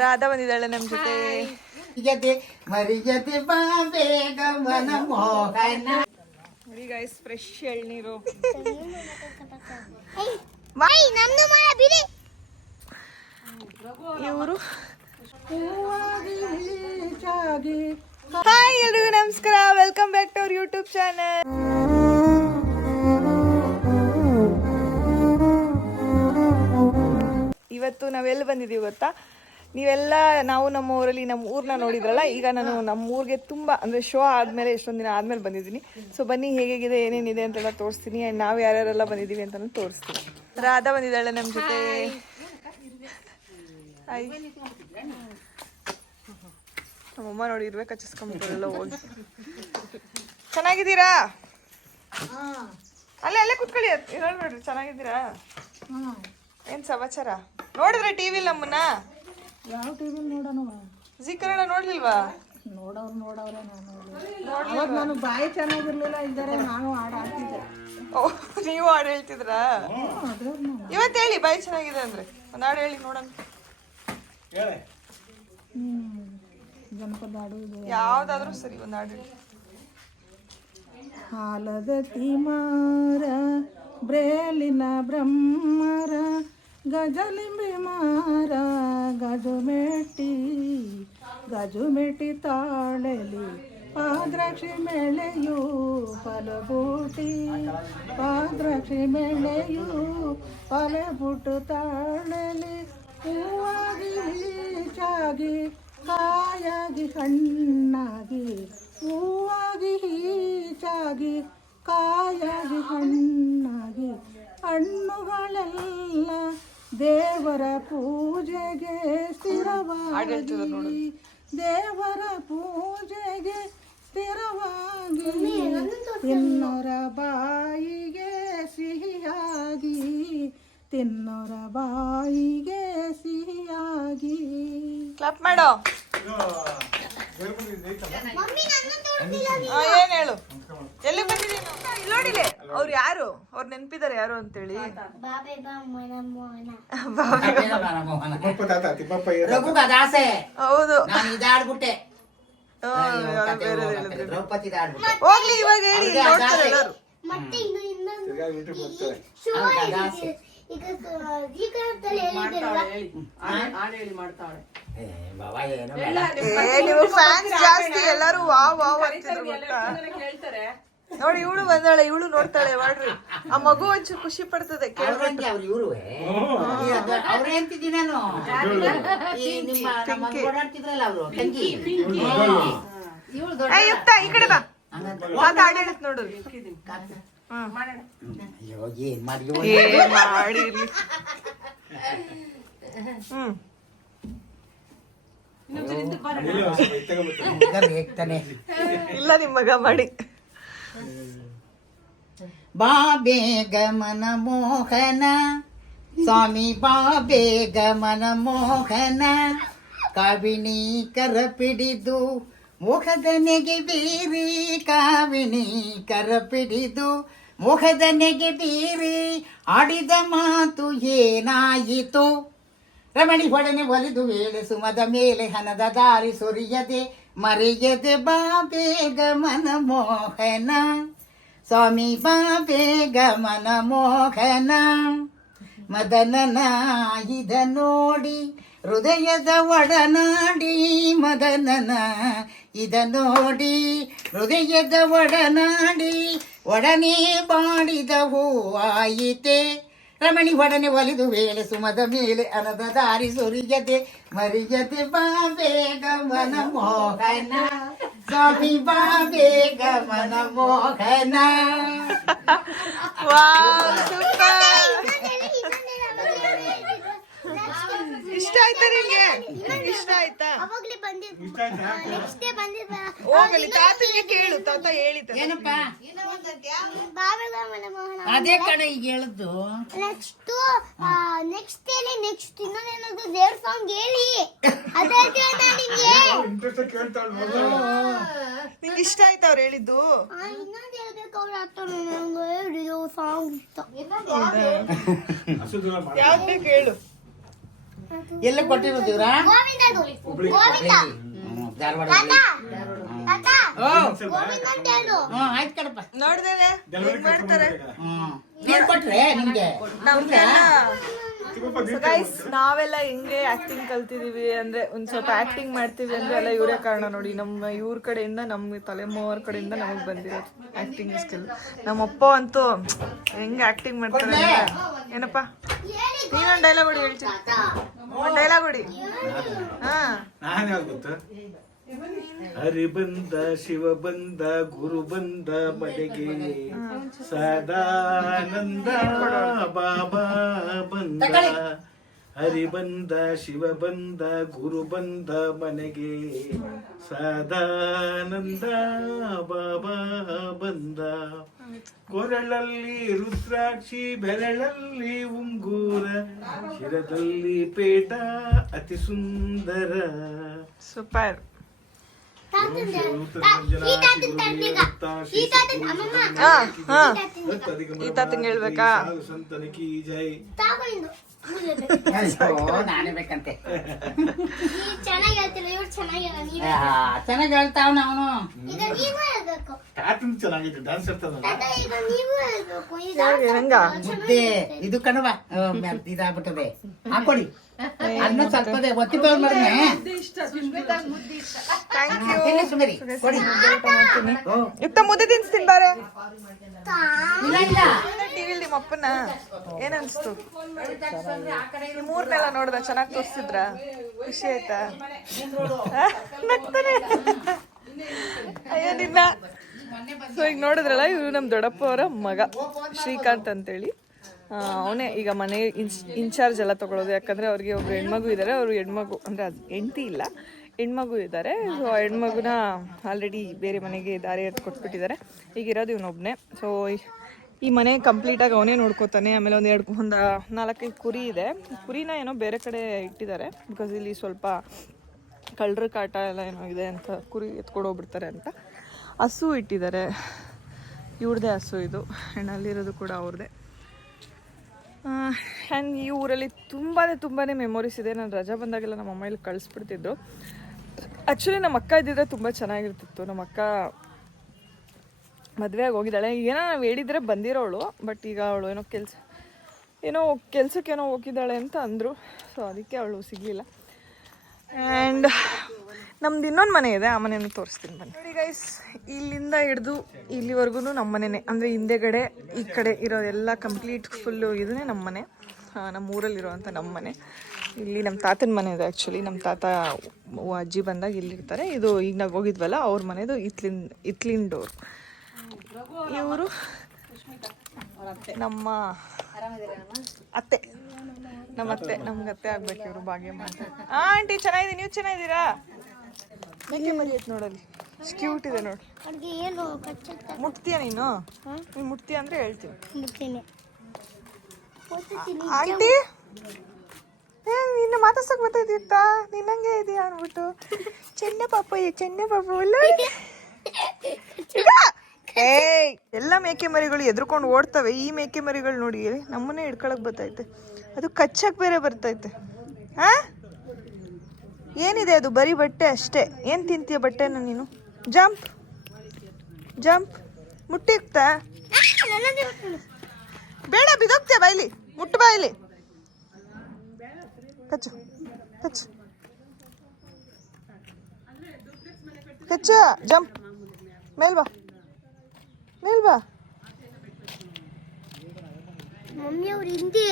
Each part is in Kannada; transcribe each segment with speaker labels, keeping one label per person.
Speaker 1: ರಾಧಾ ಬಂದಿದ್ದಾಳೆ ನಮ್ ಜೊತೆ. ನೋಡಿ ಗೈಸ್ ಫ್ರೆಶ್ ಎಳ್ನೀರು.
Speaker 2: ನಮ್ದು ಮರ ಬಿಡಿ.
Speaker 1: ಇವರು? ಹಾಯ್ ಎಲ್ರಿಗೂ ನಮಸ್ಕಾರ. Welcome back to our YouTube channel ಇವತ್ತು ನಾವೆಲ್ಲಿ ಬಂದಿದ್ದೀವಿ ಗೊತ್ತಾ? ನೀವೆಲ್ಲ ನಾವು ನಮ್ಮ ಊರಲ್ಲಿ ನಮ್ಮ ಊರ್ನ ನೋಡಿದ್ರಲ್ಲ ಈಗ ನಾನು ನಮ್ಮ ಊರಿಗೆ ತುಂಬಾ ಅಂದ್ರೆ ಶೋ ಆದ್ಮೇಲೆ ಎಷ್ಟೊಂದು ದಿನ ಆದ್ಮೇಲೆ ಬಂದಿದ್ದೀನಿ. ಸೊ ಬನ್ನಿ ಹೇಗಿದೆ ಏನೇನಿದೆ ಅಂತೆಲ್ಲ ತೋರಿಸ್ತೀನಿ. ಆ್ಯಂಡ್ ನಾವು ಯಾರ್ಯಾರೆಲ್ಲ ಬಂದಿದ್ದೀವಿ ಅಂತ ತೋರಿಸ್ತೀನಿ. ರಾಧಾ ಬಂದಿದ್ದಾಳೆ ನಮ್ಮ ಜೊತೆ. ನಮ್ಮಮ್ಮ ನೋಡಿ ಇರ್ಬೇಕು ಹಚ್ಚಿಸ್ಕೊಂಬಿಟ್ಟಲ್ಲ ಹೋಗಿ. ಚೆನ್ನಾಗಿದ್ದೀರಾ? ಅಲ್ಲೇ ಅಲ್ಲೇ ಕುತ್ಕೊಳ್ಳಿ. ನೋಡ್ರಿ ಚೆನ್ನಾಗಿದ್ದೀರಾ? ಏನ್ ಸಮಾಚಾರ? ನೋಡಿದ್ರೆ ಟಿವಿ ನಮ್ಮನ್ನ?
Speaker 3: ಯಾವ ಟಿವಿ ನೋಡೋಣ
Speaker 1: ಜಿ ಕನ್ನಡ ನೋಡ್ಲಿಲ್ವಾ?
Speaker 3: ನೋಡೋರು ನೋಡವ್ರೆ ನಾನು. ಅವಾಗ ನಾನು ಬಾಯಿ ಚೆನ್ನಾಗಿರ್ಲಿಲ್ಲ ಇದ್ದಾರೆ ನಾನು ಹಾಡು ಆಡ್ತಿದ್ದೆ
Speaker 1: ಓ ನೀವು ಹಾಡು ಹೇಳ್ತಿದ್ರಾ? ಇವತ್ತು ಹೇಳಿ ಬಾಯಿ ಚೆನ್ನಾಗಿದೆ ಅಂದ್ರೆ. ಒಂದು ಹಾಡು ಹೇಳಿ ನೋಡೋಣ.
Speaker 3: ಹ್ಮ್ ಜನಪದ ಹಾಡು ಇದು.
Speaker 1: ಯಾವ್ದಾದ್ರೂ ಸರಿ ಒಂದು ಹಾಡು ಹೇಳಿ.
Speaker 3: ಹಾಲದ ತಿಮಾರ ಬ್ರೇಲಿನ ಬ್ರಹ್ಮರ ಗಜಲಿಂಬಿ ಮಾರ ಗಜುಮೆಟ್ಟಿ ಗಜುಮೆಟ್ಟಿ ತಾಳಲಿ ಪಾದ್ರಾಕ್ಷಿ ಮೇಳೆಯು ಫಲಬೂಟಿ ಪಾದ್ರಾಕ್ಷಿ ಮೇಳೆಯು ಫಲಬುಟ್ಟು ತಾಳಲಿ ಹೂವಾಗಿ ಚಾಗಿ ಕಾಯಾಗಿ ಹಣ್ಣಾಗಿ ಹೂವಾಗಿ ಹೀಚಾಗಿ ಕಾಯಾಗಿ ಹಣ್ಣಾಗಿ ಹಣ್ಣುಗಳೆಲ್ಲ ದೇವರ ಪೂಜೆಗೆ ಸ್ಥಿರವಾಗಿ ದೇವರ ಪೂಜೆಗೆ ಸ್ಥಿರವಾಗಿ ತಿನ್ನೋರ ಬಾಯಿಗೆ ಸಿಹಿಯಾಗಿ ತಿನ್ನೋರ ಬಾಯಿಗೆ ಸಿಹಿಯಾಗಿ.
Speaker 1: ಕ್ಲಪ್ ಮಾಡೋ. ಏನ್ ಹೇಳು? ಎಲ್ಲಿ ಬಂದಿದ್ದೀನಿ ಇಲ್ಲಿ ನೋಡಿಲೆ. ಅವ್ರು ಯಾರು? ಅವ್ರು ನೆನ್ಪಿದಾರೆ ಯಾರು ಅಂತೇಳಿ. ಹೌದು. ಹೋಗ್ಲಿ ಇವಾಗ ಹೇಳಿ ನೋಡ್ತಾರೆ. ಎಲ್ಲರೂ. ಜಾಸ್ತಿ ಎಲ್ಲರೂ ವಾವ್ ವಾವ್ ಅಂತ ಗೊತ್ತಾ? ನೋಡಿ ಇವಳು ಬಂದಾಳೆ ಇವಳು ನೋಡ್ತಾಳೆ ಮಾಡ್ರಿ. ಆ ಮಗು ಒಂಚೂರು ಖುಷಿ ಪಡ್ತದೆ
Speaker 3: ಅವ್ರಂಗೆ ಅವ್ರು ಇವ್ರುವೆ. ಅವ್ರೇ ಅಂತಿದ್ದಿ ನಾನು? ಈ ನಿಮ್ಮ ನಮ್ಮ ಓಡಾಡ್ತಿದ್ರಲ್ಲ ಅವರು? ತಂಗಿ ಇವಳು ದೊಡ್ಡ
Speaker 1: ಏ ಯುಕ್ತ ಈ ಕಡೆ ಬಾ. ನೋಡು.
Speaker 3: ಅಯ್ಯೋ ಏನ್
Speaker 1: ಹ್ಮ್. ಇಲ್ಲ ನಿಮ್ಮ ಮಗ ಮಾಡಿ.
Speaker 3: ಬಾಬೆ ಗಮನ ಮೋಹನ, ಸ್ವಾಮಿ ಬಾಬೆ ಗಮನ ಮೋಹನ, ಕಾವಿಣಿ ಕರ ಪಿಡಿದು ಮುಖದ ನೆಗೆ ಬೀರಿ, ಕಾವಿಣಿ ಕರ ಪಿಡಿದು ಮುಖದ ನೆಗೆ ಬೀರಿ, ಆಡಿದ ಮಾತು ಏನಾಯಿತು? ರಮಣಿ ಹೊಡನೆ ಒಲಿದು ವೇಳೆ ಸುಮದ ಮೇಲೆ ಹಣದ ದಾರಿ ಸುರಿಯದೆ ಮರೆಯದೆ ಬಾಬೇಗ ಮನಮೋಹನ ಸ್ವಾಮಿ ಬಾಬೇಗ ಮನಮೋಹನ ಮದನನ ಇದ ನೋಡಿ, ಹೃದಯದ ಒಡನಾಡಿ. ಮದನನ ಇದ ನೋಡಿ, ಹೃದಯದ ಒಡನಾಡಿ. ಒಡನೆ ಬಾಡಿದ ಹೂವಾಯಿತೆ. ರಮಣಿ ಒಡನೆ ಒಲಿದು ವೇಳೆ ಸುಮದ ಮೇಲೆ ಅನದ ದಾರಿ ಸುರಿಯದೆ ಮರಿಯದೆ ಬಾಬೆ ಗಮನ ಮೋಹನ. ಸ್ವಾಮಿ ಬಾಬೆ ಗಮನ ಮೋಹನ.
Speaker 1: ಇಷ್ಟ ಆಯ್ತಾ ನಿಮಗೆ? ಇಷ್ಟ ಆಯ್ತಾ?
Speaker 2: ಅವಾಗ್ಲೇ
Speaker 1: ಹೋಗಲಿ ತಾತನಿಗೆ ಕೇಳು ತಾತ ಹೇಳಿತ
Speaker 3: ಏನಪ್ಪಾ? ಅದೇ ಕಡೆ ಈಗ ಹೇಳಿದ್ದು
Speaker 2: ನೆಕ್ಸ್ಟ್ ನೆಕ್ಸ್ಟ್ ಹೇಳಿ ನೆಕ್ಸ್ಟ್ ಇನ್ನೊಂದೇನದು ದೇವ್ರ ಸಾಂಗ್ ಹೇಳಿ. ಅದೇ ನಿಂಗೆ.
Speaker 1: ನಿಂಗೆ ಇಷ್ಟ ಆಯ್ತು ಅವ್ರು ಹೇಳಿದ್ದು?
Speaker 2: ಇನ್ನೊಂದು ಇನ್ನೊಂದ್ ಹೇಳ್ಬೇಕು ಅವ್ರ ಅತ್ತ ನಂಗೆ ಹೇಳಿದ್ರು ಸಾಂಗ್ ಇಷ್ಟ.
Speaker 1: ಯಾವ್ದು ಬೇಕು ಹೇಳು?
Speaker 3: ಎಲ್ಲ ಕೊಟ್ಟಿರೋದು ದೇವ್ರ
Speaker 2: ಗೋವಿಂದ
Speaker 3: ಧಾರವಾಡ. ಆಯ್ತು ಕಣಪ್ಪ.
Speaker 1: ಮಾಡ್ತಾರೆ?
Speaker 3: ನಿಮ್ಗೆ.
Speaker 1: ಗೈಸ್ ನಾವೆಲ್ಲ ಹೆಂಗೆ ಆಕ್ಟಿಂಗ್ ಕಲ್ತಿದೀವಿ ಅಂದ್ರೆ ಒಂದ್ ಸ್ವಲ್ಪ ಆಕ್ಟಿಂಗ್ ಮಾಡ್ತೀವಿ ಅಂದ್ರೆ ಎಲ್ಲ ಇವರೇ ಕಾರಣ ನೋಡಿ. ನಮ್ಮ ಇವ್ರ ಕಡೆಯಿಂದ ನಮ್ಮ ತಲೆಮೋವರ್ ಕಡೆಯಿಂದ ನಮಗ್ ಬಂದಿರೋದು ಆಕ್ಟಿಂಗ್ ಸ್ಕಿಲ್ ನಮ್ಮಪ್ಪ ಅಂತೂ ಹೆಂಗ್ ಆಕ್ಟಿಂಗ್ ಮಾಡ್ತಾರೆ ಏನಪ್ಪ? ನೀನೊಂದ್ ಡೈಲಾಗ್ ಹೊಡಿ ಹೇಳ್ತೀನಿ. ಡೈಲಾಗ್ ಹೊಡಿ. ಹಾ
Speaker 4: ನಾನು ಯಾವ್ದು ಗೊತ್ತಾ? ಹರಿ ಬಂದ ಶಿವ ಬಂದ ಗುರು ಬಂದ ಮನೆಗೆ. ಸದಾನಂದ ಬಾಬಾ ಬಂದ. ಹರಿ ಬಂದ ಶಿವ ಬಂದ ಗುರು ಬಂದ ಮನೆಗೆ. ಸದಾನಂದ ಬಾಬಾ ಬಂದ. ಕೊರಳಲ್ಲಿ ರುದ್ರಾಕ್ಷಿ ಬೆರಳಲ್ಲಿ ಉಂಗೂರ ಶಿರದಲ್ಲಿ ಪೇಟ ಅತಿ ಸುಂದರ.
Speaker 1: ಸೂಪರ್.
Speaker 2: ಈ
Speaker 1: ತಾತಂಗ್ ಹೇಳ್ಬೇಕಾ?
Speaker 4: ಸಂತನಕಿ ಜೈ.
Speaker 2: ತಾಗೊಂಡು
Speaker 3: ಅಯ್ಯೋ, ನಾನೇ ಬೇಕಂತೆ.
Speaker 2: ನೀ ಚೆನ್ನಾಗಿ ಹೇಳ್ತಿಲ್ಲ ಇವ್ರು ಚೆನ್ನಾಗಿ ಹೇಳ
Speaker 3: ಆ, ಚೆನ್ನಾಗ್ ಹೇಳ್ತಾವ್ ಅವನು.
Speaker 2: ನೀವು
Speaker 4: ತಾತನ್ ಚೆನ್ನಾಗಿದೆ ಡ್ಯಾನ್ಸ್ ಇರ್ತದ
Speaker 1: ಹೇಗೆ?
Speaker 3: ಮುದ್ದೆ ಇದು ಕಣವ ಇದಾಗ್ಬಿಟ್ಟದೆ. ಹಾಕೊಳ್ಳಿ ಅನ್ನ ಸ್ವಲ್ಪದೆ ಒತ್ತಿ ಓ,
Speaker 1: ಇತ್ತ ಮುದ್ದೆ ತಿನ್ಸ್ತೀನಿ ಬಾರೆ
Speaker 3: ಇಲ್ಲ ಇಲ್ಲ.
Speaker 1: ಟಿವಿಲ್ ನಿಮ್ಮ ಅಪ್ಪನ ಏನ್ ಅನ್ಸ್ತು? ಈ ಮೂರ್ನೆಲ್ಲ ನೋಡ್ದ ಚೆನ್ನಾಗಿ ತೋರಿಸಿದ್ರ? ಖುಷಿ ಆಯ್ತಾ? ನಗ್ತಾನೆ ಅಯ್ಯೋ ನಿನ್ನ ಸೊ ಈಗ ನೋಡಿದ್ರಲ್ಲ, ಇವರು ನಮ್ಮ ದೊಡ್ಡಪ್ಪ ಅವರ ಮಗ, ಶ್ರೀಕಾಂತ್ ಅಂತೇಳಿ. ಅವನೇ ಈಗ ಮನೆ ಇನ್ಸ್, ಇನ್ಚಾರ್ಜ್ ಎಲ್ಲ ತಗೊಳ್ಳೋದು. ಯಾಕಂದರೆ ಅವ್ರಿಗೆ ಒಬ್ರು ಹೆಣ್ಮಗು ಇದ್ದಾರೆ ಅವರು ಹೆಣ್ಮಗು, ಅಂದರೆ ಅದು ಹೆಂಡತಿ ಇಲ್ಲ, ಹೆಣ್ಮಗು ಇದ್ದಾರೆ ಸೊ ಆ ಹೆಣ್ಮಗುನ ಆಲ್ರೆಡಿ ಬೇರೆ ಮನೆಗೆ ದಾರಿ ಎತ್ತು ಕೊಟ್ಬಿಟ್ಟಿದ್ದಾರೆ. ಈಗ ಇರೋದು ಇವನೊಬ್ಬನೇ ಸೊ ಈ ಮನೆ ಕಂಪ್ಲೀಟಾಗಿ ಅವನೇ ನೋಡ್ಕೋತಾನೆ. ಆಮೇಲೆ ಒಂದು ಎರಡು, ಒಂದು ನಾಲ್ಕೈದು ಕುರಿ ಇದೆ. ಕುರಿನ ಏನೋ ಬೇರೆ ಕಡೆ ಇಟ್ಟಿದ್ದಾರೆ. ಬಿಕಾಸ್ ಇಲ್ಲಿ ಸ್ವಲ್ಪ ಕಳ್ಳರ ಕಾಟ ಎಲ್ಲ ಏನೋ ಇದೆ ಅಂತ ಕುರಿ ಎತ್ಕೊಂಡು ಹೋಗ್ಬಿಡ್ತಾರೆ ಅಂತ. ಹಸು ಇಟ್ಟಿದ್ದಾರೆ. ಇವ್ರದೇ ಹಸು ಇದು. ಆ್ಯಂಡ್ ಅಲ್ಲಿರೋದು ಕೂಡ ಅವ್ರದ್ದೇ ಆ್ಯಂಡ್ ಈ ಊರಲ್ಲಿ ತುಂಬಾ ತುಂಬಾ ಮೆಮೊರೀಸ್ ಇದೆ. ನಾನು ರಜಾ ಬಂದಾಗೆಲ್ಲ ನಮ್ಮ ಅಮ್ಮ ಇಲ್ಲಿ ಕಳಿಸ್ಬಿಡ್ತಿದ್ರು. ಆ್ಯಕ್ಚುಲಿ ನಮ್ಮ ಅಕ್ಕ ಇದ್ದಿದ್ರೆ ತುಂಬ ಚೆನ್ನಾಗಿರ್ತಿತ್ತು. ನಮ್ಮ ಅಕ್ಕ ಮದುವೆ ಆಗಿ ಹೋಗಿದ್ದಾಳೆ. ಏನೋ ನಾವು ಹೇಳಿದ್ರೆ ಬಂದಿರೋಳು ಬಟ್ ಈಗ ಅವಳು ಏನೋ ಕೆಲಸ, ಏನೋ ಕೆಲಸಕ್ಕೇನೋ ಹೋಗಿದ್ದಾಳೆ ಅಂತ ಅಂದರು. ಸೊ ಅದಕ್ಕೆ ಅವಳು ಸಿಗಲಿಲ್ಲ. ಆ್ಯಂಡ್ ನಮ್ದು ಇನ್ನೊಂದು ಮನೆ ಇದೆ, ಆ ಮನೆಯನ್ನು ತೋರಿಸ್ತೀನಿ ಬನ್ನಿ. ನೋಡಿ ಗೈಸ್ ಇಲ್ಲಿಂದ ಹಿಡಿದು ಇಲ್ಲಿವರೆಗೂ ನಮ್ಮ ಮನೆನೇ. ಅಂದರೆ ಹಿಂದೆಗಡೆ ಈ ಕಡೆ ಇರೋದೆಲ್ಲ ಕಂಪ್ಲೀಟ್ ಫುಲ್ಲು ಇದನ್ನೇ ನಮ್ಮ ಮನೆ. ನಮ್ಮ ಊರಲ್ಲಿರುವಂಥ ನಮ್ಮ ಮನೆ. ಇಲ್ಲಿ ನಮ್ಮ ತಾತನ ಮನೆ ಇದೆ ಆ್ಯಕ್ಚುಲಿ ನಮ್ಮ ತಾತ ಅಜ್ಜಿ ಬಂದಾಗ ಇಲ್ಲಿರ್ತಾರೆ. ಇದು ಈಗ ನಾವು ಹೋಗಿದ್ವಲ್ಲ, ಅವ್ರ ಮನೆದು ಇತ್ಲಿನ್ ಇತ್ಲಿನ್ ಡೋರ್ ಇವರು ನಮ್ಮ ಅತ್ತೆ ನಮ್ಮ ಅತ್ತೆ. ನಮ್ಗೆ ಅತ್ತೆ ಆಗ್ಬೇಕು ಇವರು ಭಾಗ್ಯ ಆ ಆಂಟಿ ಚೆನ್ನಾಗಿದೆ ನೀವು ಚೆನ್ನಾಗಿದ್ದೀರಾ? ನೋಡಲ್ಲಿ? ಕ್ಯೂಟ್ ಇದೆ ನೋಡಿ. ಮುಟ್ತೀಯ ನೀನು? ನೀನು ಮುಟ್ತೀಯ ಅಂದ್ರೆ ಹೇಳ್ತೀನಿ. ಆಂಟಿ? ಏ ನಿನ್ನ ಮಾತಾಡ್ಸಕ್ ನಿನ್ನ ನಿನ್ನಂಗೆ ಇದೆಯಾ ಅನ್ಬಿಟ್ಟು ಚೆನ್ನ ಪಾಪ ಚೆನ್ನ ಪಾಪ ಅಲ್ಲ ಏಯ್, ಎಲ್ಲ ಮೇಕೆ ಮರಿಗಳು ಎದ್ರುಕೊಂಡು ಓಡ್ತವೆ. ಈ ಮೇಕೆ ಮರಿಗಳು ನೋಡಿ ನಮ್ಮನ್ನೇ ಹಿಡ್ಕೊಳಕ್ ಬರ್ತೈತೆ ಅದು ಕಚ್ಚಕ್ ಬೇರೆ ಬರ್ತೈತೆ. ಹಾ ಏನಿದೆ ಅದು? ಬರೀ ಬಟ್ಟೆ ಅಷ್ಟೇ. ಏನ್ ತಿಂತೀಯ ಬಟ್ಟೆನ ನೀನು? ಜಂಪ್. ಜಂಪ್. ಮುಟ್ಟಿಕ್ತ ಬೇಡ ಬಿದೋಗ್ತೀಯ ಬಾಯ್ಲಿ. ಮುಟ್ಟು ಬಾಯ್ಲಿ. ಕಚ್ಚು ಕಚ್ಚು. ಕಚ್ಚ, ಜಂಪ್. ಮೇಲ್ ಬಾ
Speaker 2: ಮಮ್ಮಿ ಅವ್ರು ಹಿಂದಿ.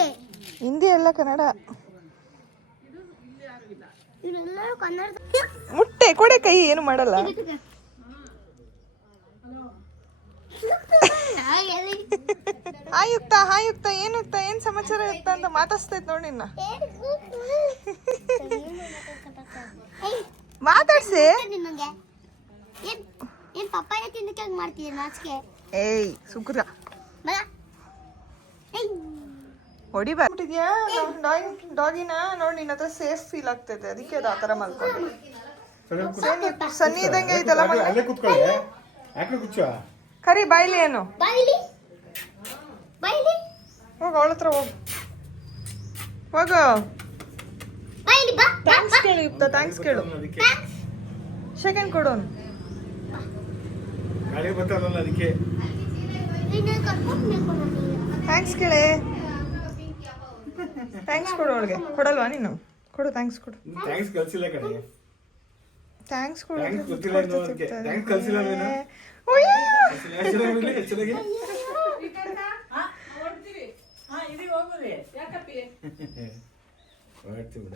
Speaker 1: ಹಿಂದಿ ಅಲ್ಲ ಕನ್ನಡ.
Speaker 2: ಇವರೆಲ್ಲರೂ ಕನ್ನಡ
Speaker 1: ಮುಟ್ಟೆ ಕೊಡೆ ಕೈ ಏನು ಮಾಡಲ್ಲ. ಆಯುಕ್ತ ಆಯುಕ್ತ ಏನುಕ್ತ ಏನ್ ಸಮಾಚಾರ ಇತ್ತ ಅಂತ ಮಾತಾಡ್ಸ್ತೈತ್ ನೋಡಿ ನಿನ್ನ. ಮಾತಾಡ್ಸಿ?
Speaker 2: ಏನ್ ಪಪ್ಪಾಯ ತಿನ್ನಕ್ಕೆ ಹಂಗ್ ಮಾಡ್ತೀಯ ನಾಚಿಕೆ?
Speaker 1: ಏಯ್ ಸುಗ್ರ
Speaker 2: ಬಾ.
Speaker 1: ಹೊಡಿಬಾರ್ದಿದ್ಯಾ ಡಾಗಿ ಡಾಗಿನ ನೋಡಿ ನಿನ್ನ ಹತ್ರ ಸೇಫ್ ಫೀಲ್ ಆಗ್ತೈತೆ. ಅದಕ್ಕೆ ಅದು ಆ ಥರ ಮಲ್ಕೊಂಡು ಸನ್ನಿ ಇದ್ದಂಗೆ ಐತಲ್ಲ ಮನೆ?
Speaker 4: ಅಲ್ಲೇ ಕೂತ್ಕೊಳ್ಳಿ. ಯಾಕೆ ಕೂಚ್ಚ
Speaker 1: ಕರಿ ಬಾಯ್ಲಿ ಏನು?
Speaker 2: ಬಾಯ್ಲಿ. ಬಾಯಿಲಿ.
Speaker 1: ಹೋಗ ಅವಳ ಹತ್ರ ಹೋಗು. ಹೋಗು. ಥ್ಯಾಂಕ್ಸ್ ಕೇಳು ಯುಕ್ತ. ಥ್ಯಾಂಕ್ಸ್ ಕೇಳು. ಸೆಕೆಂಡ್ ಕೊಡೋನು.
Speaker 4: ಗಾಳಿ ಬರ್ತಾರಲ್ಲ ಅದಕ್ಕೆ?
Speaker 1: ಥ್ಯಾಂಕ್ಸ್ ಕೇಳೆ. ಥ್ಯಾಂಕ್ಸ್ ಕೊಡು ಅವಳಿಗೆ. ಕೊಡಲ್ವಾ ನೀನು? ಕೊಡು ಥ್ಯಾಂಕ್ಸ್ ಕೊಡು.
Speaker 4: ಥ್ಯಾಂಕ್ಸ್ ಕಳ್ಸಿಲ್ಲ ಕಣೆ.
Speaker 1: ಥ್ಯಾಂಕ್ಸ್ ಕೊಡು.
Speaker 4: ಥ್ಯಾಂಕ್ಸ್ ಕಳ್ಸಿಲ್ಲ.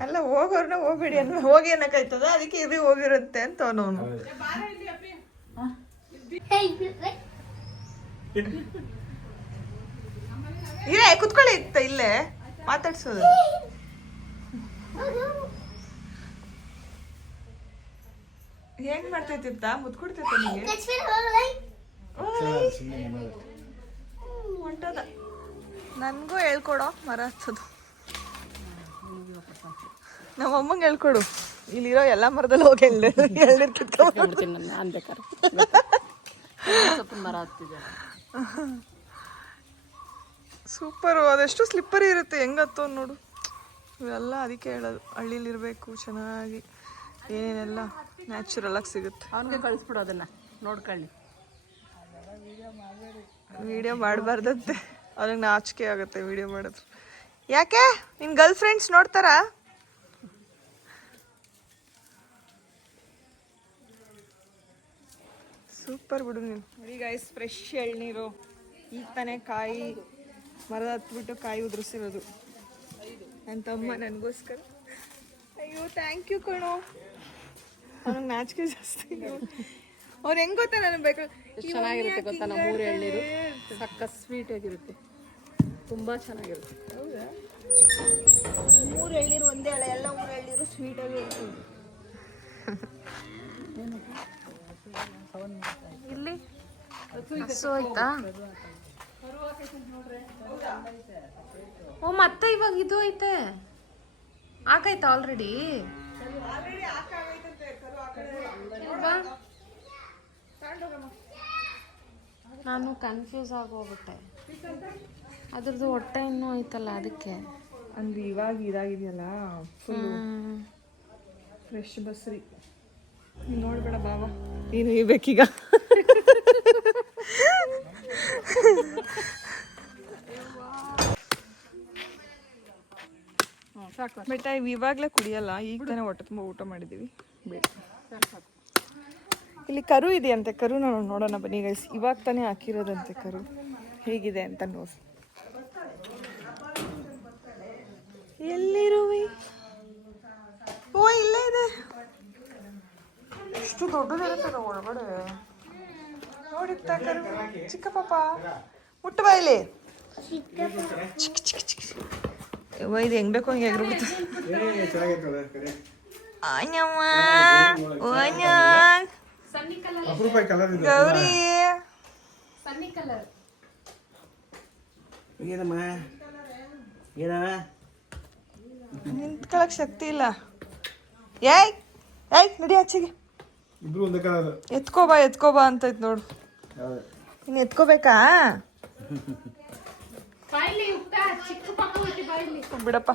Speaker 1: ಅಲ್ಲ ಹೋಗೋರ್ನ ಹೋಗ್ಬೇಡಿ ಅನ್ನ ಹೋಗಿ ಅನ್ನಕ್ಕಾಯ್ತದ ಅದಕ್ಕೆ ಇದು ಹೋಗಿರುತ್ತೆ ಅಂತ ಅವನವನು ಇರೇ ಕುತ್ಕೊಳ್ಳಿ ಇತ್ತ ಇಲ್ಲೇ. ಮಾತಾಡ್ಸೋದು. ಹೆಂಗ್ ಮಾಡ್ತೈತಿತ್ತ ಮುತ್ಕೊಡ್ತೈತ ನಿಮಗೆ. ಹೊಂಟದ. ನನ್ಗೂ ಹೇಳ್ಕೊಡೋ ಮರ ಹಚ್ಚೋದು. ನಮ್ಮ ಅಮ್ಮಂಗೆ ಹೇಳ್ಕೊಡು. ಇಲ್ಲಿರೋ ಎಲ್ಲ ಮರದಲ್ಲಿ ಹೋಗಿ ಹೇಳ್ದೆ ಎಳ್ನೀರ್
Speaker 5: ನಾನು ಬೇಕಾರೆ ಸೊಪ್ಪಿನ ಮರ ಹತ್ತಿದೆ
Speaker 1: ಸೂಪರು ಅದೆಷ್ಟು ಸ್ಲಿಪ್ಪರಿ ಇರುತ್ತೆ ಹೆಂಗತ್ತೋ ನೋಡು. ಇವೆಲ್ಲ ಅದಕ್ಕೆ ಹೇಳೋದು ಹಳ್ಳಿಲಿರ್ಬೇಕು ಚೆನ್ನಾಗಿ ಏನೇನೆಲ್ಲ ನ್ಯಾಚುರಲ್ ಆಗಿ ಸಿಗುತ್ತೆ.
Speaker 5: ಅವನಿಗೆ ಕಳಿಸ್ಬಿಡು ಅದನ್ನ ನೋಡ್ಕೊಳ್ಳಿ.
Speaker 1: ವಿಡಿಯೋ ಮಾಡಬಾರ್ದಂತೆ. ಅವ್ರಿಗೆ ನಾಚಿಕೆ ಆಗುತ್ತೆ ವಿಡಿಯೋ ಮಾಡಿದ್ರು ಯಾಕೆ? ನಿನ್ ಗರ್ಲ್ ಫ್ರೆಂಡ್ಸ್ ನೋಡ್ತಾರಾ? ಸೂಪರ್ ಬಿಡು ನೀನು. ನೋಡಿ ಗೈಸ್ ಫ್ರೆಶ್ ಎಳ್ನೀರು ಈಗ ತಾನೇ ಕಾಯಿ ಮರದ ಹತ್ಬಿಟ್ಟು ಕಾಯಿ ಉದುರಿಸಿರೋದು. ನನ್ನ ತಮ್ಮ ನನಗೋಸ್ಕರ. ಅಯ್ಯೋ ಥ್ಯಾಂಕ್ ಯು ಕಣೋ. ಅವ್ನಿಗೆ ನಾಚಿಕೆ ಜಾಸ್ತಿ ಅವ್ರು ಹೆಂಗ್ ಗೊತ್ತಾ ನನಗೆ ಬೇಕು?
Speaker 5: ಎಷ್ಟು ಚೆನ್ನಾಗಿರುತ್ತೆ ಗೊತ್ತಾ ನಮ್ಮ ಊರು ಎಳ್ನೀರು? ಸಕ್ಕ ಸ್ವೀಟ್ ಆಗಿರುತ್ತೆ. ತುಂಬ ಚೆನ್ನಾಗಿರುತ್ತೆ.
Speaker 1: ಮೂರು ಎಳ್ನೀರು ಒಂದೇ ಅಲ್ಲ ಎಲ್ಲ ಮೂರು ಎಳ್ನೀರು ಸ್ವೀಟ್ ಆಗಿ ಇರ್ತದೆ
Speaker 5: ಇಲ್ಲಿ? ಹಸು ಆಯ್ತಾ? ಓ ಮತ್ತೆ ಇವಾಗ ಇದು ಐತೆ. ಆಕಾಯ್ತಾ ಆಲ್ರೆಡಿ ನಾನು ಕನ್ಫ್ಯೂಸ್ ಆಗೋಗುತ್ತೆ ಅದ್ರದ್ದು ಹೊಟ್ಟೆ ಇನ್ನೂ ಐತಲ್ಲ ಅದಕ್ಕೆ.
Speaker 1: ಅಂದ್ರೆ ಇವಾಗ ಇದಾಗಿದೆಯಲ್ಲ ಫುಲ್ ಫ್ರೆಶ್ ಬಸ್ರಿ. ನೋಡ್ಬೇಡ ಬಾವ. ನೀನು ಇರ್ಬೇಕೀಗ ಬೆಟ್ಟ ಇವಾಗಲೇ ಕುಡಿಯಲ್ಲ ಈಗ ತಾನೇ ಹೊಟ್ಟೆ ತುಂಬ ಊಟ ಮಾಡಿದ್ದೀವಿ ಬೇಡ. ಇಲ್ಲಿ ಕರು ಇದೆಯಂತೆ ಕರು ನಾವು ನೋಡೋಣ ಬನ್ನಿ. ಗೈಸ್ ಇವಾಗ ತಾನೇ ಹಾಕಿರೋದಂತೆ ಕರು. ಹೇಗಿದೆ ಅಂತ ನೋಡಿ. ಎಲ್ಲಿರುವೆ? ಓ ಇಲ್ಲೇ ಇದೆ. ಎಷ್ಟು ದೊಡ್ಡದಿರುತ್ತದೆ ಒಳಗಡೆ. ನೋಡಿ ಚಿಕ್ಕ ಪಾಪ ಮುಟ್ಟು ಬಾಯಿಲಿ ಚಿಕ್ಕ ಚಿಕ್ಕ ಚಿಕ್ಕ ಒಯ್ದು ಹೆಂಗ್ ಬೇಕು ಹಂಗೆ
Speaker 4: ಹೆಗ್ರು ಬಿಡ್ತು
Speaker 1: ಗೌರಿ.
Speaker 3: ಏನಮ್ಮ? ಏನಮ್ಮ
Speaker 1: ನಿಂತ್ಕೊಳಕ್ ಶಕ್ತಿ ಇಲ್ಲ. ಏಯ್ ಏಯ್ ನಡಿ ಆಚೆಗೆ.
Speaker 4: ಇಬ್ರು ಒಂದೇ ಕಲರ್.
Speaker 1: ಎತ್ಕೋಬಾ ಅಂತ ಅಂತೈತ್ ನೋಡು. ಇನ್ನು ಎತ್ಕೋಬೇಕಾ?
Speaker 5: ಐತಿ
Speaker 1: ಬಿಡಪ್ಪ.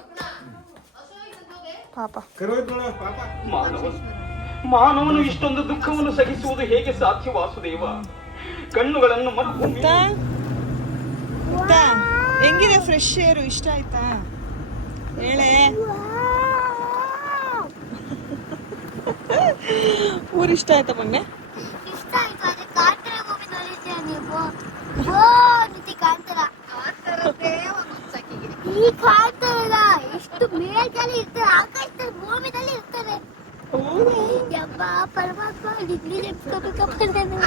Speaker 1: ಪಾಪ.
Speaker 4: ನೋಡ ಪಾಪ.
Speaker 6: ಮಾನವನು ಇಷ್ಟೊಂದು ದುಃಖವನ್ನು ಸಹಿಸುವುದು ಹೇಗೆ ಸಾಧ್ಯ ವಾಸುದೇವ? ಕಣ್ಣುಗಳನ್ನು
Speaker 1: ಮತ್ತೆ ಹೆಂಗಿದೆ ಫ್ರೆಶ್ ಏರು ಇಷ್ಟ ಆಯ್ತಾ? ಹೇಳೆ. ಊರ್ ಇಷ್ಟ ಆಯ್ತಾ ಮೊನ್ನೆ?
Speaker 2: ಇಷ್ಟ ಆಯ್ತು ಅದೇ ಕಾಂತಾರ ಮೂವಿ ನೋಡಿದ್ಯಾ ನೀವು? ಓ ನಿತಿ ಕಾಂತಾರ. ಈ ಎಷ್ಟು ಇರ್ತಾರೆ ಆಕಾಶದಲ್ಲಿ ಇರ್ತಾರೆ ಯಪ್ಪ ಪರಮಾತ್ಮ ಡಿಗ್ರಿ ನೆಪ್ಸ್ಕೋಬೇಕಪ್ಪ ನಾನು.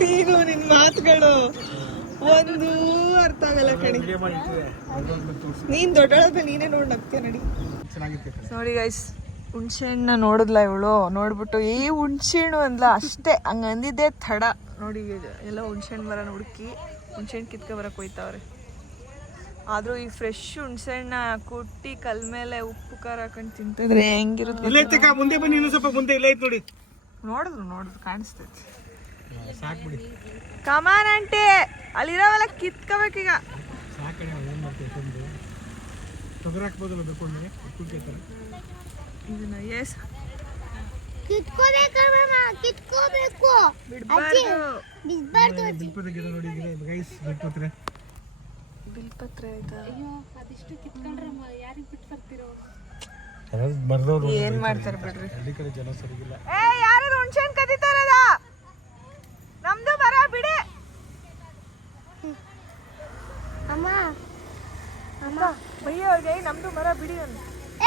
Speaker 1: ನೀನು ನಿನ್ ಮಾತುಗಳು. ಒಂದು ಅರ್ಥ ಆಗಲ್ಲ ಕಣಿ. ನೀನ್ ದೊಡ್ಡ ನೀನೇ ನೋಡಿ ನಗ್ತೀಯ ನಡಿ. ನೋಡಿ ಗೈಸ್ ಹುಣ್ಸೆ ಹಣ್ಣ ನೋಡಿದ್ಲ ಇವಳು? ನೋಡ್ಬಿಟ್ಟು ಈ ಹುಣ್ಸೆ ಹಣ್ಣು ಅಂದ್ಲ? ಅಷ್ಟೇ ಹಂಗ ಅಂದಿದ್ದೆ ತಡ. ನೋಡಿ ಎಲ್ಲ ಹುಣ್ಸೆ ಹಣ್ಣು ಮರ ಹುಡುಕಿ ಹುಣ್ಸೆಹಣ್ಣು ಕಿತ್ಕೊ ಬರಕ್ಕೆ ಹೋಯ್ತಾವ್ರೆ. ಆದ್ರೂ ಈ ಫ್ರೆಶ್ ಹುಣ್ಸೆ ಹಣ್ಣ ಕುಟ್ಟಿ ಕಲ್ ಮೇಲೆ ಉಪ್ಪು ಖಾರ ಹಾಕೊಂಡು ತಿಂತಿದ್ರೆ ಹೆಂಗಿರುತ್ತೆ
Speaker 4: ಮುಂದೆ ಬನ್ನಿ ಇನ್ನೂ ಸ್ವಲ್ಪ ಮುಂದೆ ಇಲ್ಲ ಐತೆ ನೋಡಿ.
Speaker 1: ನೋಡಿದ್ರು ನೋಡಿದ್ರು ಕಾಣಿಸ್ತೈತಿ. ಕಮಾನ್ ಆಂಟಿ ಅಲ್ಲಿರೋವೆಲ್ಲ ಕಿತ್ಕೋಬೇಕೀಗ
Speaker 4: ಸಾಕಣೆ ಏನು ಮಾಡ್ತೀವಿ ಬೇಕು
Speaker 1: ಇದನ್ನ ಎಸ್
Speaker 2: ಕಿತ್ಕೋಬೇಕಮ್ಮ ಕಿತ್ಕೋಬೇಕು. ಅಜ್ಜಿ ಬಿಸ್ಬಾರ್ದು ಅಜ್ಜಿ.
Speaker 4: ಬಿಲ್ಪತ್ರ ಗಿಡ ನೋಡಿದ್ರೆ ಗೈಸ್ ಬಿಲ್ಪತ್ರೆ.
Speaker 1: ಬಿಲ್ಪತ್ರ ಆಯ್ತಾ?
Speaker 5: ಅಯ್ಯೋ ಅದಿಷ್ಟು ಕಿತ್ಕೊಂಡ್ರೆ ಯಾರಿಗೆ ಬಿಟ್ಟು ಬರ್ತಿರೋ?
Speaker 4: ಬರ್ದವ್ರು
Speaker 1: ಏನ್ ಮಾಡ್ತಾರೆ ಬಿಡ್ರಿ.
Speaker 4: ಹಳ್ಳಿ ಕಡೆ ಜನ ಸರಿಗಿಲ್ಲ.
Speaker 1: ಏ ಯಾರು ಹುಣ್ಸೆಹಣ್ಣು ಕದೀತಾರದ ನಮ್ದು ಬರ ಬಿಡಿ.
Speaker 2: ಅಮ್ಮ
Speaker 1: ಅಮ್ಮ. ಬಯ್ಯ ಅವ್ರಿಗೆ "ಏಯ್, ನಮ್ದು ಮರ ಬಿಡಿ ಅಂತ.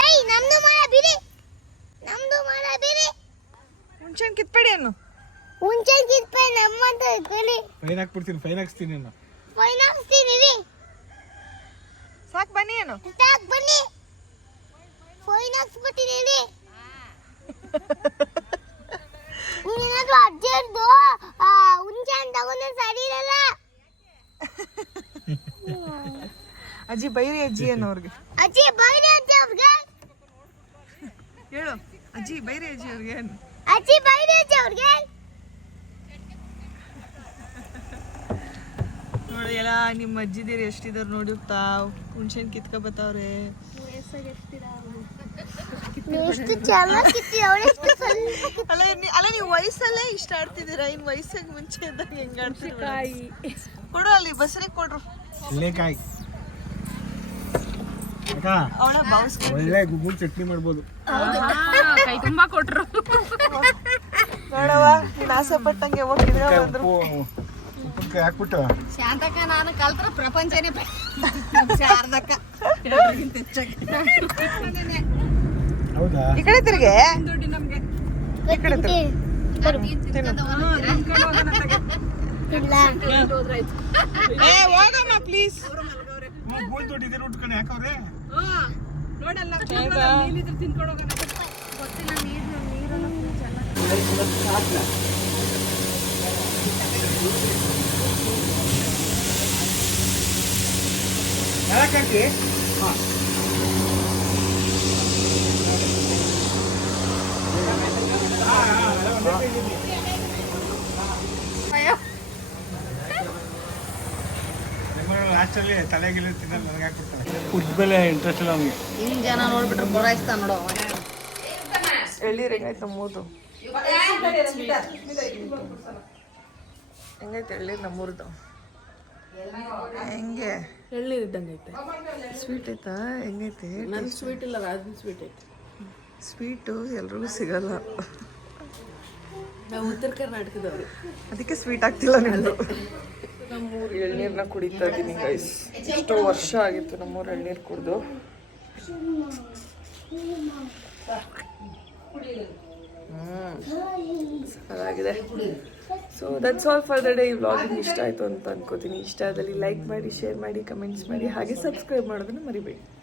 Speaker 2: ಏಯ್ ನಮ್ದು ಮರ ಬಿಡಿ. ನಮ್ದು ಮರ ಬಿಡಿ
Speaker 1: ಹುಣ್ಸೆಹಣ್ಣು ಕಿತ್ಬೇಡಿ ಅನ್ನು.
Speaker 2: ಹುಂಚೆ ಕಿತ್ಪೆ ನಮ್ಮಂತ ಕೊಡಿ
Speaker 4: ಫೈನ್ ಹಾಕ್ಬಿಡ್ತೀನಿ ಫೈನ್ ಹಾಕ್ಸ್ತೀನಿ ನಾನು
Speaker 2: ಫೈನ್ ಹಾಕ್ಸ್ತೀನಿ ರೀ
Speaker 1: ಸಾಕ್ ಬನ್ನಿ ಅನ್ನು.
Speaker 2: ಸಾಕ್ ಬನ್ನಿ. ಫೈನ್ ಹಾಕ್ಸ್ಬಿಟ್ಟಿನಿ ರೀ ನೀನೇನಾದ್ರೂ ಅರ್ಜೆಂಟು ಹುಂಚೆ ಹಣ್ಣು ತಗೊಂಡ್ರೆ ಸರಿ ಇರಲ್ಲ.
Speaker 1: ಅಜ್ಜಿ ಬೈರಿ ಅಜ್ಜಿ ಅನ್ನೋರ್ಗೆ.
Speaker 2: ಅಜ್ಜಿ ಬೈರಿ ಅಜ್ಜಿ ಅವ್ರಿಗೆ.
Speaker 1: ಹೇಳು. ಅಜ್ಜಿ ಬೈರಿ ಅಜ್ಜಿ ಅವ್ರಿಗೆ.
Speaker 2: ಅಜ್ಜಿ ಬೈರಿ ಅಜ್ಜಿ ಅವ್ರಿಗೆ.
Speaker 1: ನೋಡಿ ಎಲ್ಲ ನಿಮ್ಮ ಅಜ್ಜಿದಿರು ಎಷ್ಟಿದಾರ ನೋಡಿ ತಾವ್ ಹುಣ್ಸೆನ್ ಕಿತ್ಕ ಬತ್ತವ್ರೆ ಅಲ್ಲ ನೀ- ಅಲ್ಲ ನೀವು ವಯಸ್ಸಲ್ಲೇ ಇಷ್ಟ ಆಡ್ತಿದ್ದೀರಾ? ಇನ್ ವಯಸ್ಸಾಗ ಮುಂಚೆ ಇದ್ದಾಗ ಹೆಂಗ್ ಆಡ್ತಿದ್ದೀರಾ ಕೊಡು ಅಲ್ಲಿ ಬಸರಿ ಕೊಡ್ರು. ಅವಳ ಬಾವಸ್
Speaker 4: ಒಳ್ಳೆ ಗುಗ್ಗುಲ್ ಚಟ್ನಿ ಮಾಡ್ಬೋದು.
Speaker 5: ತುಂಬಾ ಕೊಟ್ರು.
Speaker 1: ನೋಡವ ನೀನ್ ಆಸೆ ಪಟ್ಟಂಗೆ ಹೋಗಿದ್ರೆ ಬಂದ್ರು.
Speaker 4: ಹಾಕ್ಬಿಟ್ಟು.
Speaker 5: ಶಾಂತಕ್ಕ ನಾನು ಕಲ್ತ್ರ ಪ್ರಪಂಚನೇ ಶಾರದಕ್ಕ.
Speaker 4: ಹೌದಾ?
Speaker 1: ಈ ಕಡೆ ತಿರ್ಗೆ?
Speaker 5: ದುಡ್ಡು ನಮ್ಗೆ.
Speaker 1: ಈ ಕಡೆ ತಿರ್ಗೆ.
Speaker 2: ಇಲ್ಲ.
Speaker 5: ಹೋದ್ರಾಯ್ತು
Speaker 1: ಏ ಹೋಗಮ್ಮ ಪ್ಲೀಸ್
Speaker 4: ಗೋಲ್ ದೊಡ್ಡ ಇದೆ ಉಟ್ಕೊಂಡು ಯಾಕವ್ರೆ?
Speaker 5: ನೋಡಲ್ಲ ತಿನ್ಕೊಂಡು ಹೋಗೋಣ
Speaker 4: ಲಾಸ್ಟಲ್ಲಿ ತಲೆಗಿಲ್ಲ ತಿನ್ನಲ್ಲ ನನಗೆ ಫುಡ್ ಮೇಲೆ ಇಂಟ್ರೆಸ್ಟ್ ಇಲ್ಲ ಅವನಿಗೆ
Speaker 5: ಹಿಂಗ್ ಜನ ನೋಡ್ಬಿಟ್ರೆ ಗುರಾಯಿಸ್ತಾ ನೋಡು.
Speaker 1: ಎಳ್ಳೀರ್ ಹೆಂಗೈತೆ ನಮ್ಮೂರ್ದು. ಹೆಂಗೈತೆ ಎಳ್ಳೀರ್ ನಮ್ಮೂರ್ದು? ಹೆಂಗೆ?
Speaker 5: ಎಳ್ನೀರು ಇದ್ದಂಗೆ ಐತೆ.
Speaker 1: ಸ್ವೀಟ್ ಐತಾ ಹೆಂಗೈತೆ?
Speaker 5: ನನ್ನ ಸ್ವೀಟ್ ಇಲ್ಲ ರಾಜನ ಸ್ವೀಟ್ ಐತೆ.
Speaker 1: ಸ್ವೀಟು ಎಲ್ರಿಗೂ ಸಿಗಲ್ಲ.
Speaker 5: ನಾವು ಉತ್ತರ ಕರ್ನಾಟಕದವರು.
Speaker 1: ಅದಕ್ಕೆ ಸ್ವೀಟ್ ಆಗ್ತಿಲ್ಲ ನಿಮ್ಮದು ನಮ್ಮೂರು ಎಳ್ನೀರನ್ನ ಕುಡಿತಾ ಇದ್ದೀನಿ ಗೈಸ್ ಎಷ್ಟೋ ವರ್ಷ ಆಗಿತ್ತು ನಮ್ಮೂರು ಎಳ್ನೀರು ಕುಡ್ದು. ಚೆನ್ನಾಗಿದೆ. So that's all for the day ಈ ವ್ಲಾಗಿಂಗ್ ಇಷ್ಟ ಆಯಿತು ಅಂತ ಅನ್ಕೋತೀನಿ. ಇಷ್ಟ ಆದಲ್ಲಿ ಲೈಕ್ ಮಾಡಿ ಶೇರ್ ಮಾಡಿ ಕಮೆಂಟ್ಸ್ ಮಾಡಿ, ಹಾಗೆ ಸಬ್ಸ್ಕ್ರೈಬ್ ಮಾಡೋದನ್ನು ಮರಿಬೇಡಿ.